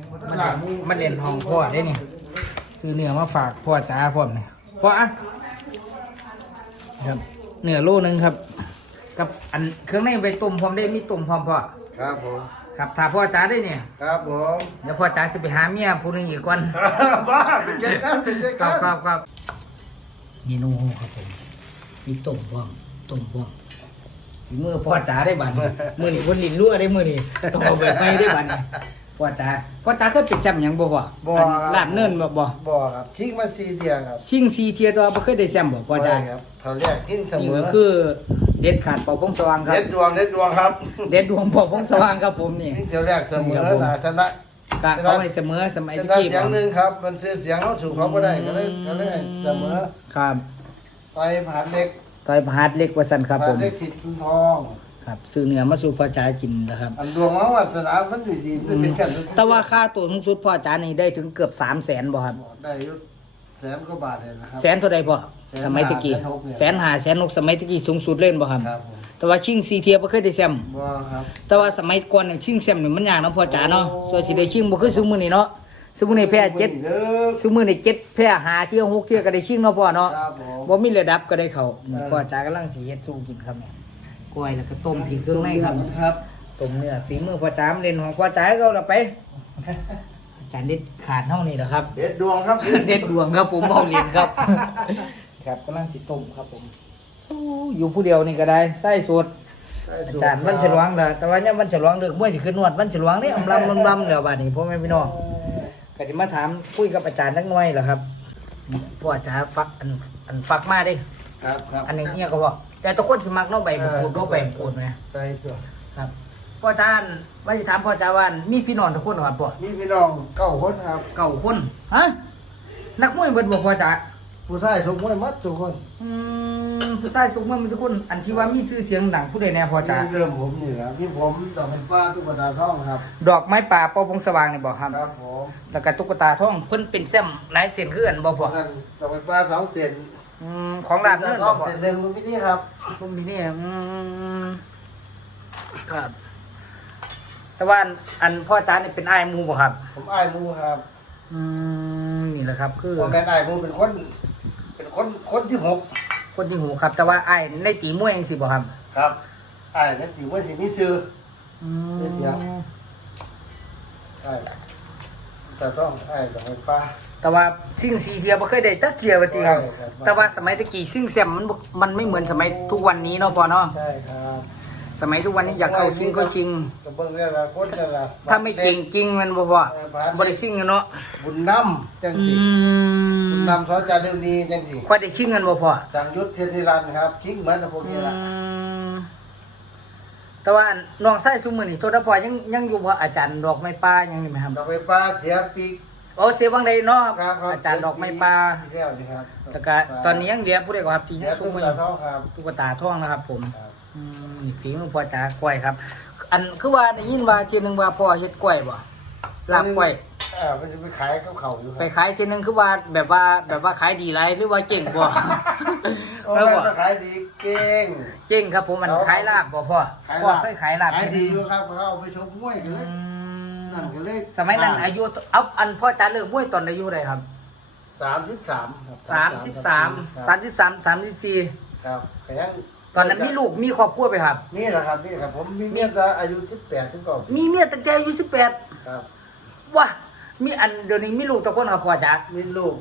มันเล่นมันเล่นห้องพ่อได้นี่ซื้อเนื้อมาฝากพ่อจ้าพ่อมเนี่ยพ่ออะครับเนื้อโลนึงครับ กับอันเครื่องในไปต้มพร้อมได้มีต้มพร้อมพ่อครับผมครับถ้าพ่อจ้าได้เนี่ยครับผมเดี๋ยวพ่อจ้าสิไปหาเมียผู้หนึงอีกก่อนบ้าเป็นเจ๊กันเป็นเจ๊คกัรับนครับครับเมนูครับผมมีต้มพร้อมต้มพร้อมฝีมือพ่อจ๋าได้บัดนี้มือนี่คนลิ้นรั่วได้มือนี่ต้องเอาแบบไม่ได้บัดนี้ พ่อจ๋าพ่อจ๋าเคยเป็นแชมป์หยังบ่พ่อบ่อันลาบเนินบ่บ่บ่ครับทิ้งมาซีเดียครับชิงซีเทียตัวบ่เคยได้แชมป์บ่พ่อจ๋าไม่ครับเขาแรกทิ้งเสนี่มอก็คือเด็ดขาดเป่าพงสว่างครับ เด็ดดวงเด็ดดวงครับเด็ดดวงเป่าพงสว่างครับผมนี่ทิ้งเที่ยวแรกเสมอนี่ครับผมสาธารณะ ก็เขาให้เสมอสมัยแต่ตะได้กี้เสียงหนึ่งครับ มันซื้อเสียงเขาสู่เขาไม่ได้ก็เลยก็เลยให้เสมอครับไปผ่านเล็กต่อยพาดเล็กว่าซั่นครับผผ่านม เล็กสิทธิ์คุณทอง ครับซื้อเนื้อมาสู่พ่อจ๋ากินนะครับ อันดวงมาวัฒนามันดีดีมันเป็นแค่นั้นแต่ว่าค่าตัวสูงสุดพ่อจ๋านี่ได้ถึงเกือบ3 0 0แสนบ่ครับได้อยุแสนกว่าบาทเลยนะครับ แสนเท่าใดพ่อแสนสมัยตะกี้ห้าแสนหกเนี่ยแสนหาแสนหกสมัยตะกี้สูงสุดเล่นบ่ครับครับผมแต่ว่าชิงซีเทียบ่เคยได้แชมป์บ่ครับ แต่ว่าสมัยก่อนนี่ชิงแชมป์นี่มันยากเนาะพ่อจ๋าเนาะส่วนสิได้ชิงบ่คือซุมื้อนี้เนาะซุมื้อนี้แพ้เจ็ดเด้อซุมื้อนี้เจ็ดแพ้หาเที่ยวหกเที่ยวก็ได้ชิงเนาะพ่อเนาะครับผมบ่มีระดับก็ได้เข้านี่เออพ่อจ๋ากำลังสิเฮ็ดสู้กินครับเนี่ย กล้วยแล้วก็ต้มพริกเครื่องในครับครับต้มเนื้อฝีมือพ่อจ๋ามันเล่นของพ่อจ๋าให้เราละไปอาจารย์เด็ดขาดเท่านี้แหละครับ เด็ดดวงครับ เด็ดดวงครับผมบอกเรียนครับ ครับกำลังสิต้มครับผมโอ้อยู่ผู้เดียวนี่ก็ได้ไส้สดอาจารย์วันฉลองเด้อแต่ว่าเนี่ยวันฉลองเด็กมวยสิขึ้นนวดวันฉลองนี่อำลำลำลำแล้วบาดนี้พ่อแม่พี่น้องก็จะมาถามคุยกับอาจารย์นักหน่อยเหรอครับพ่ออาจารย์ฟักอันอันฟักมาเดิครับครับอันนี้เนี่ยก็บอก แต่ตะคนสมัครเน้องใบมะกรูดเน้องใบมะกรูดไหมใส่ตัวครับพ่ออาจารย์ว่าจะถามพ่ออาจารย์ว่ามีพี่น้องทุกคนเหรอครับพ่อมีพี่น้องเก้าคนครับเก้าคนฮะนักมวยเบิดบอกพ่ออาจารย์ผู้ชายทุกคนมัดทุกคนอืมผู้ชายสูงเมื่อมันสักคนอันที่ว่ามีชื่อเสียงดังผู้ใดแน่พอจะเริ่มผมนี่แหละพี่ผมต่อเป็นป้าตุ๊กตาท่องครับ ดอกไม้ป่าปอพงสว่างนี่บอกครับครับผมแล้วก็ตุ๊กตาท่องเพิ่นเป็นแซมหลายเส้นคืออันบ่พอนั่นต่อเป็นป้าสองเซน อืมของลาบเนื้อท่บ่องพอเซนหนึ่งมันไม่นี่ครับผมมีนี่อืมครับ แต่ว่าอันอันพ่อจานนี่เป็นอ้ายหมูบ่ครับ ผมอ้ายมูครับอืมนี่แหละครับ คือ ผมแม่นอ้ายมูเป็นคน เป็นคนคนที่หกคนที่หูครับ แต่ว่าอ้ายในตีมวยจังซี่บ่ครับครับอ้ายนั่นถือว่าสิมีซื้อ อืม เสียงอ้าย ตาท่องอ้ายต่อเป็นป้า แต่ว่าซิ่งสีเทียบ่เคยได้จักเทียว่าติครับ ใช่ครับ แต่ว่าสมัยตะกี้ซิ่งแซมมันบ่มันไม่เหมือนสมัยทุกวันนี้เนาะพอเนาะ ใช่ครับสมัยทุกวันนี้อยากเข้าชิงก็ชิงกระเบื้องเนี่ยละคนเนี่ยละ ถ้าไม่เก่งจริงมันบ่พอบ่ได้ชิงกันเนาะ บุญน้ำจังอืสิบุญมน้ำสอนจาเร็วนี้จังสิค่อยได้ชิงกันบ่พอสังยุทธเทยนนิรันดร์ครับทิ้งเหมือนกับพวกอืนี้ละม แต่ว่าน้องไส้ซุมื้อนี้โทษนะพอยังยังอยู่บ่อาจารย์ดอกไม้ป่ายังนี่ไหมครับดอกไฟฟ้าเสียปีกโอ้เสียบางใดเนาะครับครับอาจารย์ดอกไม้ป่าที่แล้วนี่ครับแล้วก็ตอนนี้ยังเหลือผู้ใดก็ครับที่เสียัยงซุตุ้งมื้อตานี้ท้องครับตุ๊กตาท่องนะครับผมครับอืมนี่ฝีมือพ่อจ๋ากล้วยครับ อันคือว่าได้ยินว่าทีหนึงว่าพ่อเฮ็ดกล้วยบ่ลาบกล้วย อ่ามันจะไปขายกับเขาอยู่คไปรับขายทีหนึงคือว่าแบบว่าแบบว่าขายดีไรหรือว่าเก่งบ่ โอ้แล้วยบ่มันขายดีเก่งเก่งครับผมมันเอา ขายลาบบ่พ่อขายพ่อลาบเคยขายลาบขายดีอยู่ครับเขาเอาไปชกมวยกันเลยอืมนั่นก็เลยสมัยนั้นอายุเอาอันพ่อจ๋าเลิกมวยตอนอายุเท่าไหร่ครับสามสิบสามสามสิบสามสามสิบสามสามสิบสี่ครับก็ยังตอนนั้นมีลูกมีครอบครัวไปครับ นี่แหละครับนี่ครับ ผมมีเมียจะอายุสิบแปดถึงเก้าปีมีเมียตั้งแต่อายุสิบแปดครับ ว้า มีอันเดี๋ยวนี้มีลูกตะคนครับพ่อจ๋ามีลูก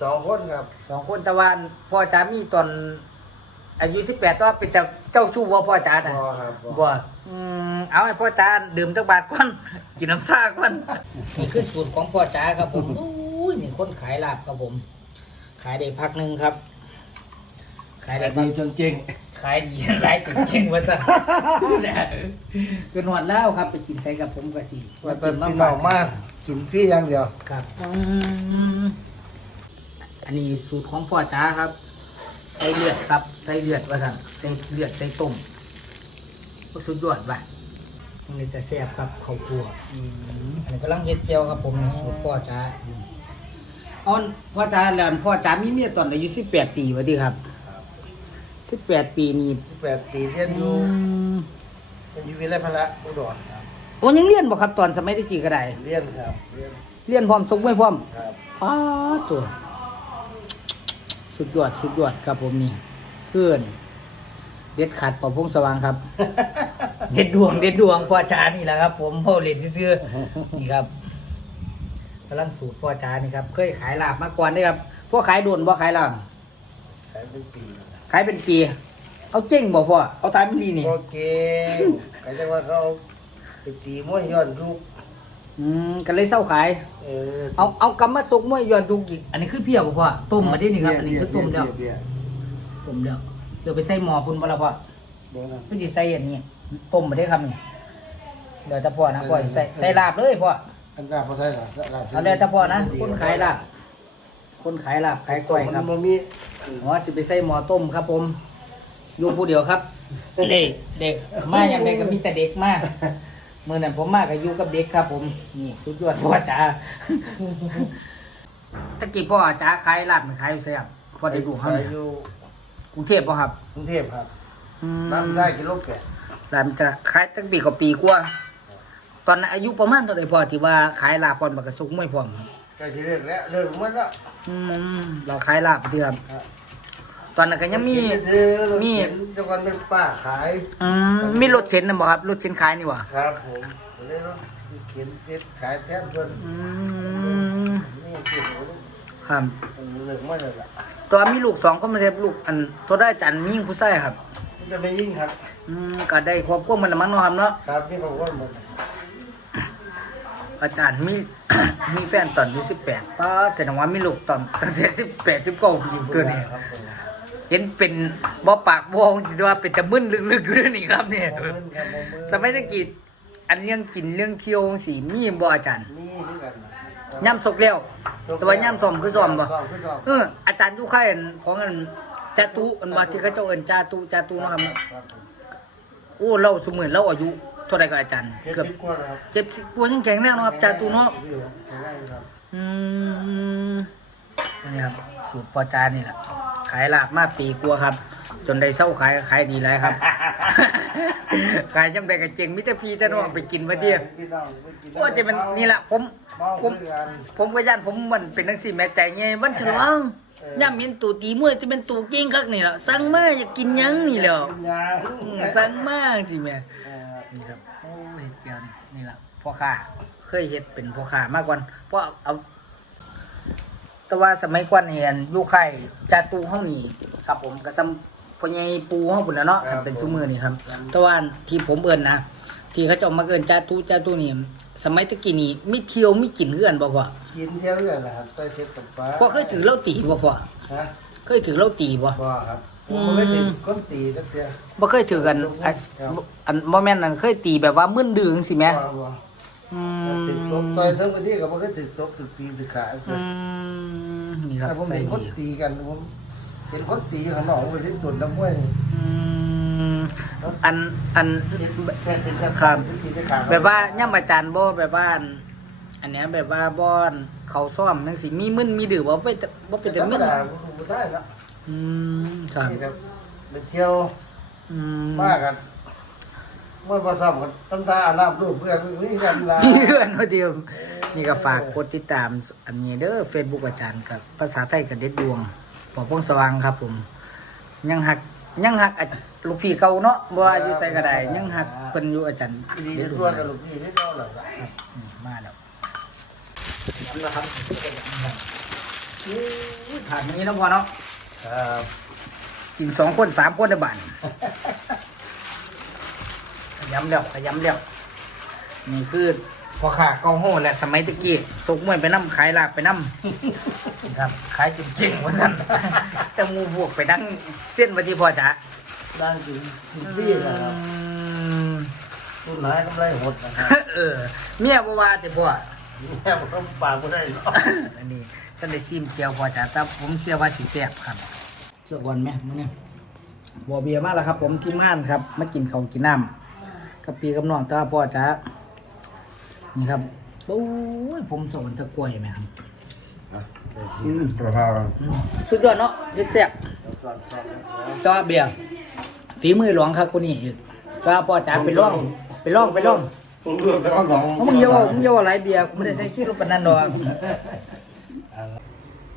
สองคนครับ สองคนตะวันพ่อจ๋ามีตอนอายุสิบแปดตัวเป็นแต่เจ้าชู้บ่พ่อจ๋าน่ะบ่ครับบ่ บ่อืมเอาให้พ่อจ๋าดื่มจักบาทก่อน กินน้ำซ่าก่อนนี่คือสูตรของพ่อจ๋าครับผมอุ้ยนี่คนขายลาบครับผม ขายได้พักหนึ่งครับ ขายได้พักจนจริงขายดีหลายตุ่เก่งว่าจ้ะเป็นหวดแล้วครับไปกินใส่กับผมกับสีว่าแต่พี่น้องมากกินฟรีอย่างเดียวครับอืมอันนี้สูตรของพ่อจ๋าครับ ใส่เลือดครับ ใส่เลือดว่าสั่นใส่เลือดใส่ต้มก็สุดยอดว่ะมันเลยจะแซ่บครับข้าวคั่วอันนี้กำลังเฮ็ดเจียวครับผมนี่สูตรพ่อจ๋าเอ๋อนพ่อจ๋าแล้วพ่อจ๋ามีเมียตอนอายุสิบแปดปีวะดีครับ สิบแปดปีนี่แปดปีเรียนอยู่อืมเป็นอยู่วิไลพละอุดรครับอโอ้ยังเรียนบ่ครับตอนสมัยตะกี้ก็ได้เรียนครับเรียนเรียนพร้อมสกมวยพร้อมครับป้าดตัว สุดยอดสุดยอดครับผมนี่เพื่อนเด็ดขาดปอพงสว่างครับ เด็ดดวงเด็ดดวงพ่อจานี่แหละครับ ผมพ่อเล่นซื่อๆนี่ครับกำลังสูตรพ่อจานี่ครับ เคยขายลาบมาก่อนเด้ครับพวกขายโดนบ่ขายลาบขายเป็นปี ขายเป็นปีเอาเจ๊งบ่พ่อเอาตามมิลลีนี่โอเคใครจะว่าเขาไปตีม้วนย้อนยุกอืมก็เลยเศร้าขาย เออเอาเอากำมาสกมวยย้อนดูอีกอันนี้คือเพียวบ่พ่อต้มมาได้นี่ครับอันนี้คือต้มแล้วเบี้ยต้มแล้วเสือไปใส่หม้อพุ่นบ่ละพ่อเบี้ยนะมันสิใส่อันนี้ต้มมาได้ครับนี่เดี๋ยวแต่พ่อนะพ่อสิใส่ใส่ลาบเลยพ่ออันนั้นพอใช่หรอเอาเลยแต่พ่อนะคนขายลาบ คนขายลาบขายกล้วยครับมันมีอ๋อสิไปใส่หม้อต้มครับ ผมอยู่ผู้เดียวครับ เด็กเด็กมาอย่างไรก็มีแต่เด็กมากเมื่อนั้นผมมาก็อยู่กับเด็กครับ ผมนี่สุดยอดพ่อจ๋าตะกี้พ่อจ๋าขายลาบมันขายอยู่ไสครับพ่อได้ดูครับขายอยู่กรุงเทพป่ะครับกรุงเทพครับอืมน้ำได้กิโลแปดร้านจะขายตั้งปีกว่าปีกว่าตอนนั้นอายุประมาณเท่าไหร่พ่อที่ว่าขายลาบปอนบักกระซุกไม่พร้อมครับ ใกล้ที่เลิกแล้วเลิกหมดแล้ว อืมเราขายลาบที่ครับครับ ตอนนั้นก็ยังมี กินซื้อรถมี เข็นเจ้ากันเป็นป้าขาย อืมมีรถเข็นนะบ่ครับรถเข็นขายนี่หว่าครับผมเลยรถเข็นเข็นขายแทนคนอืมนี่เข็นหมดครับเลิกหมดเลยล่ะตอนมีลูกสองคนมาเทบลูกอันตัวได้จันมียิงผู้ชายครับ มันจะไม่ยิ่งครับ อืมก็ได้ครอบครัวมันละมั้งเนาะครับเนาะ ครับนี่เขาก็หมด อาจารย์มี มีแฟนตอนที่สิบแปดป้าแสดงว่ามีลูกตอนตั้งแต่สิบแปดสิบเก้าปีตัวนี้ครับผมเห็นเป็นบ่ปากบ่องสิว่าเป็นตะมึนลึกๆอยู่ด้วยนี่ครับเนี่ยผมมึนครับผมมึนสมัยตะกี้อันเรื่องกินเรื่องเที่ยวสีมีบ่อาจารย์มีด้วยกันนะย่ำสกแล้วแต่ว่าย่ำซ่อมคือซ่อมบ่ซ่อมคือซ่อมเอออาจารย์อยู่ค่ายอันของอันจาตุอันว่าที่เขาเจ้าเอิ้นจาตุจาตุเนาะครับครับผมโอ้เราสมือนเราอายุ เท่าใดก็อาจารย์เจ็ดเกือบสิบกว่าแล้วครับ70กว่ายังแข็งแรงเนาะครับจาตุเนาะแข็งแรงครับอืมนี่ครับสูตรปอจานนี่แหละขายลาบมาปีกลัวาครับ จนได้เศร้าขายก็ขายดีแล้วครับ ขายจังไดก็เจ๋งมิตรพีแต่น้องไปกินมาเที่ยพี่น้องไปกินโอ้จะมันนี่แหละผมเมาผมคือกันผมก็ย่านผมมันเป็นนังสี่แม่ใจไงวันฉลองย่ำเห็นตูตีมวยที่เป็นตูเก่งคักนี่แหละสั่งมาอยากกินหยังนี่แหละกินยาอืมสั่งมาสิแม่เออ นี่ครับโอ้เห็ดเจียวนี่นี่แหละพ่อค้าเคยเห็ดเป็นพ่อค้ามากกว่าเพราะเอา แต่ว่าสมัยก่อนเห็นอยู่ไข่จาตูห้องนี้ครับ ผมกับซ้ำพ่อใหญ่ปูห้องปุ่นนะเนาะคันเป็นซุ้มือนี่ครับ แต่ว่าที่ผมเอิ้นนะที่เขาจะเอามาเอิ้นจาตูจาตูนี่สมัยตะกี้นี่มีเที่ยวมีกลิ่นเพื่อนบ่พ่อกินเที่ยวเรื่อยนะครับใต้เช็ดกับฟ้าพ่อเคยถือเหล้าตีบ่พ่อฮะเคยถือเหล้าตีบ่บ่ครับ ผมไม่ได้ติดก้นตีตั้งแต่บ่เคยถือกันอันอันบ่แม่นนั่นเคยตีแบบว่ามึนดื้อจังซี่แหมบ่บ่อืติดตบมต่อยทั้งประเทศก็บ่เคยติดตบติดตีติดขาอืมนี่ครับแต่ผมใส่เห็นคนดีตีกันผมเห็นคนตีข้างนอกผมไปเล่นตุ่นน้ำมวยอืมอันอัน แค่เป็นแค่ครับตีไปขาแบบว่าย่ำอาจารย์บ่แบบว่าอันอันเนี้ยแบบว่าบ่อนเขาซ่อมจังซี่มีมึนมีดื้อบ่ไปแต่บ่เป็นธรแต่รมมึนดาผมบ่ได้ครับ อืมครับนี่ครับไปเที่ยวอืมมากกันเมื่อมาซ้ำกันตั้งตาอาบน้ำรูปเพื่อนนี่กันละมีเพื่อนว่าเดียวนี่ก็ฝากกดติดตาม อันนี้เด้อ Facebook อาจารย์กับภาษาไทยกับเด็ดดวงปอพงสว่างครับ ผม ยังหักยังหักอาลูกพี่เก่าเนาะบ่ว่าอยู่ไสก็ได้ยังหักเพิ่นอยู่อาจารย์ดีเด็จะดดตัววงกับลูกพี่ที่เขาหลับครับนี่มาแล้วย้ำนะครับอู้ถามอย่างนี้เนาะพ่อเนาะ ครับกินสองคนสามคนในบ้านขย้ำแล้วขย้ำแล้วนี่คือพอขาเกาโห่และสมัยตะกี้สกมวยไปนั่ขายลาบไปนั่นี่ครับขายจนเก่งว่าสั่นแต่หมูพวกไปนั่งเส้นมาที่พ่อจ๋าดังจริงจริงพี่นะครับอืมตุ้นหายกำไรหดนะครับเออเมียบ่ว่าแต่พ่อแม่ผมปากไม่ได้หรอกอันนี้ ท่านได้ซิมเกียวพอจ้ะแต่ผมเชื่อว่าสิแซ่บครับเชื่อก่อนไหมมื้อนี้บ่เบียร์มาแล้วครับ ผมทีมงานครับ มากินข้าวกินน้ำกับปีกับน้องตาพ่อจ้านี่ครับโอ้ยผมสวนตะกล้วยแม่ครับอืมกระเพราอืมสุดยอดเนาะเฮ็ดแซ่บก่อนก่อนนะจ้าเบียร์ฝีมือหลวงครับคนนี้อีกก็พ่อจ๋าไปล่องไปล่องไปล่องผมรู้แต่ว่าน้องเพราะมึงอย่าว่ามึงอย่าว่าไรเบียร์กูไม่ได้ใส่ขี้รถปานนั้นดอก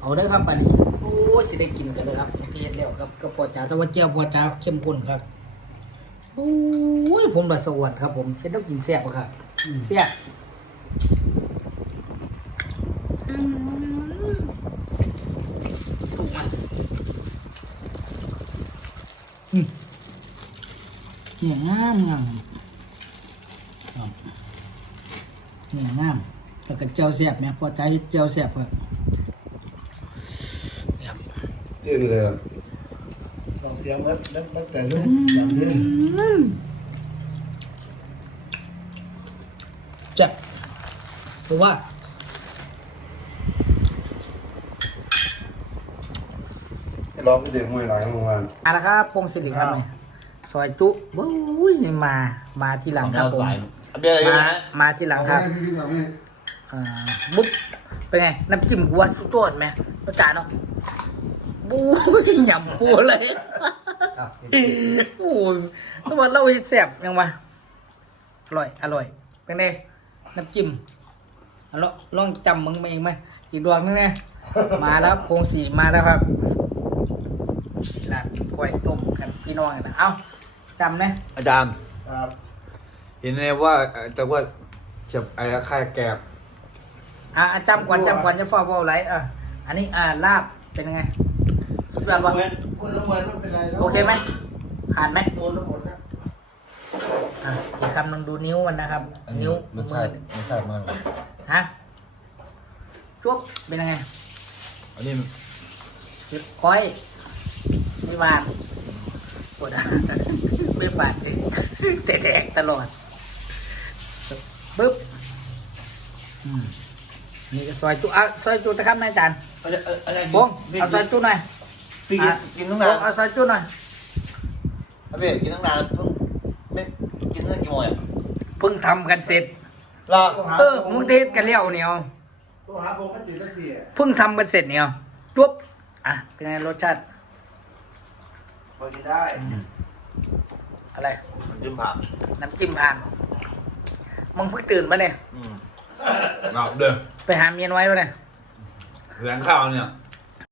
เอาได้อครับปานนี้โอ้ยสิได้กินกันเลยครับเฮ็ดแล้วครับกับพ่อจ๋าแต่ว่าเจียวพ่อจ๋าเข้มข้นครับโอ้ยผมละสวรรค์ครับผมเฮ็ดต้องกินแซ่บอะครับแซ่บอืมถูกมันอืมเนี่ยงามงามครับเนี่ยงามแล้วก็เจียวแซ่บเนี่ยพอใจเจียวแซ่บครับครับ จิ้มเลยต้องเตรียมมัดมัดมัดแต่เรื่องอย่างนี้จับเพราะว่าร้องไม่เด็กมวยหลายโรงพยาบาลอะนะครับพงศิริครับเนี่ยซอยจุบุ้ยมามาที่หลังครับผมเบียร์อะไรอยู่มานะมาที่หลังครับพี่พี่ทำให้อ่าบุ๊บเป็นไง น้ำจิ้มกูว่าสุดยอดไหมรสจานเนาะ บู๊ยหยำปูเลยโอ้ยทุกวันเราเห็ดแซ่บยังวะอร่อย อร่อย เป็นไงน้ำจิ้มเอาลองลองจำมึงมาเองไหมอีกดวงนึงไงมาแล้วโครงสีมาแล้วครับนี่ละกล้วยต้มกันพี่น้องกันนะเอ้าจำนะอาจารย์ครับเห็นเลยว่าเอ่อแต่ว่าจะอะไรค่ายแกบอะอะจำก่อนจำก่อนจะฟ้าบอลไรอะอันนี้อ่าลาบเป็นยังไง สุดยอดปะคนละเมินไม่เป็นไรแล้วโอเคไหมผ่านไหมโดนแล้วหมดนะอะอีกคำหนึงดูนิ้วมันนะครับ นิ้วมือไม่ใช่มันฮะจุ๊บเป็นยังไง อันนี้ก้อยไม่บานปวดอะไม่บานแต่แดกตลอดปึ๊บอืมนี่ก็ซอยจุอะซอยจุนะครับนายอาจารย์อะไรอะไรบงเอาซอยจุหน่อย พี่อะกินตั้งบนานงเอาซอยจุหน่อยพี่กินตั้งนานเพิ่งไม่กินตั้งกี่โมงอะเพิ่งทำกันเสร็จรอเออมึงเทศกันเลี้ยวเนี่ยตัวหาผมไม่ติดสักทีอะเพิ่งทำกันเสร็จเนี่ยจุ๊บอะเป็นไงรสชาติพอกินได้ อะไรจิ้มผักน้ำจิ้มผ่านมึงเพิ่งตื่นปะเนี่ยอืมเอาเด้อไปหาเมียน้อยปะเนี่ยแรงข้าวเนี่ย